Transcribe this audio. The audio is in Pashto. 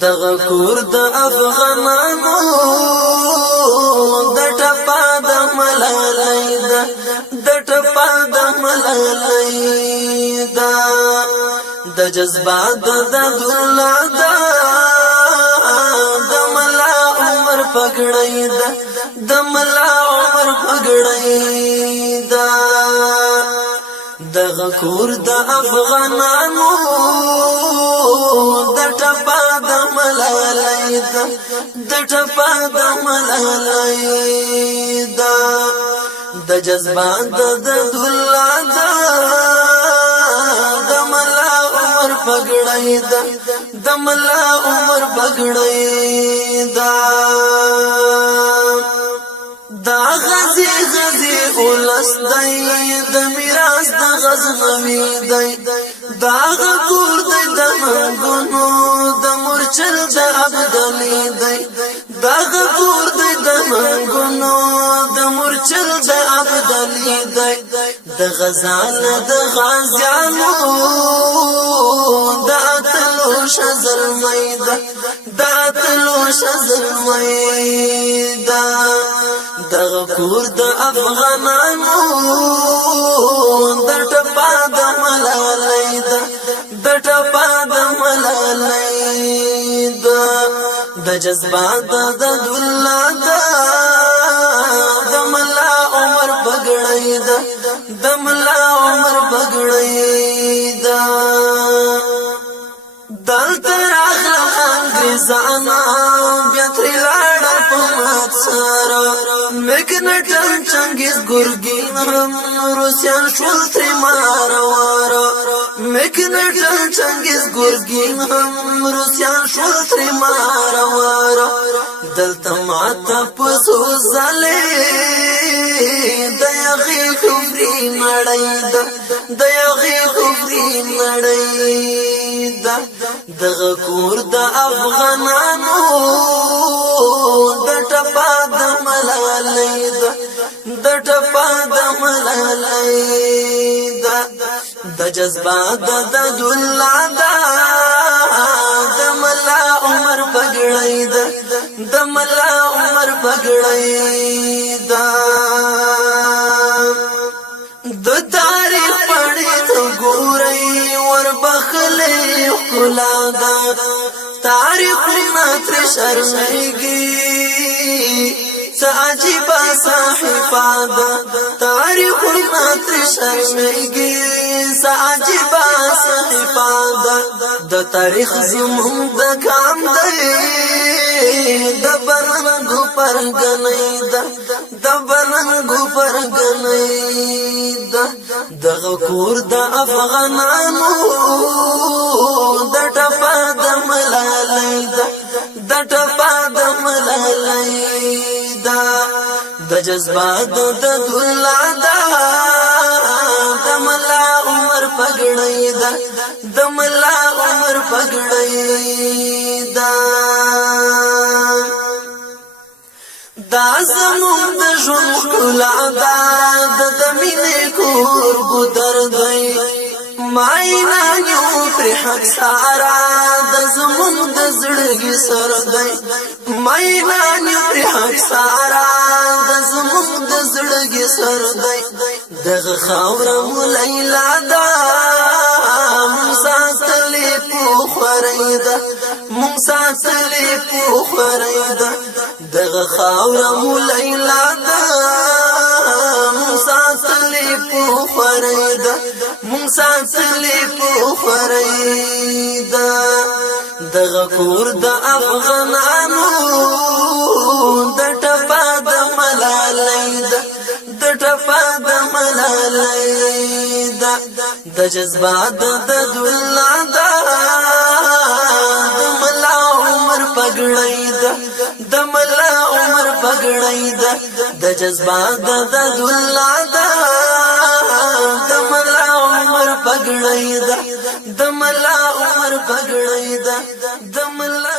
دغه کور د افغانانو د ټپا د ملالۍ د ټپا د ملالۍ د جذبات د دولت د ملا عمر پګړۍ د ملا عمر پګړۍ دغه کور د افغانانو د ټپا د ملالۍ د ټپا د ملالۍ د جذبات د دولت د ملا عمر پګړۍ د ملا عمر پګړۍ دا غزي غزي ولس دی د میراث د غزنوي دی دا کور دی د منګونو د مرچل د عبدالي دی دا کور دی د منګونو د مرچل د عبدالي دی د غزال د غازیانو د اتلو شزر میدا د اتلو شزر میدا دغه کور د افغانانو د ټپا د ملالۍ د ټپا د ملالۍ د جذبات د دولت د ملا عمر پګړۍ د ملا عمر پګړۍ دلته راغله انګریزانو بیا ترې لاړه په مات سره مکنټن چنګیز ګورګین هم روسیان شول ترې مارواره مکنټن چنګیز ګورګین هم روسیان شول ترې مارواره دلته ماته په څو ځلې د یغې کفري نړۍ د یغې کفري نړۍ دغه کور د افغانانو د ټپا د ملالۍ د ټپا د ملالۍ د جذبات د دولت د ملا عمر پګړۍ د ملا عمر پګړۍ د تاریخ پړې ته ګورئ وربخلې ښکلا ده تاریخونه ترې شرمېږي څه عجیبه صحیفه ده تاریخونه ترې شرمېږي څه عجیبه صحیفه ده د تاریخ زموږ د کام دی د بلنګو پرګنۍ ده د بلنګو پرګنۍ ده دغه کور د افغانانو د ټپا د ملالۍ د ټپا د ملالۍ د جذبات د دولت د ملا عمر پګړۍ د ملا عمر پګړۍ دا زمون د ژوند ښکلا ده د مینې کور ګودر دی ماینان یو پرې حق سارا د زمون د زړګي سر دی ماینان یو پرې حق سارا د زمون د زړګي سر دی دغه خاوره مو لیلا ده مونږ ساتلې په خورۍ ده مونږ ساتلې په خورۍ ده دغه خاوره مو لیلا ده مونږ ساتلې په خورۍ ده مونږ ساتلې په خورۍ ده دغه کور د افغانانو د ټپا د ملالۍ د ټپا د ملالۍ د جذبات د دولت د ملا عمر پګړۍ د ملا عمر پګړۍ د جذبات د دولت د ملا عمر پګړۍ د ملا عمر پګړۍ د ملا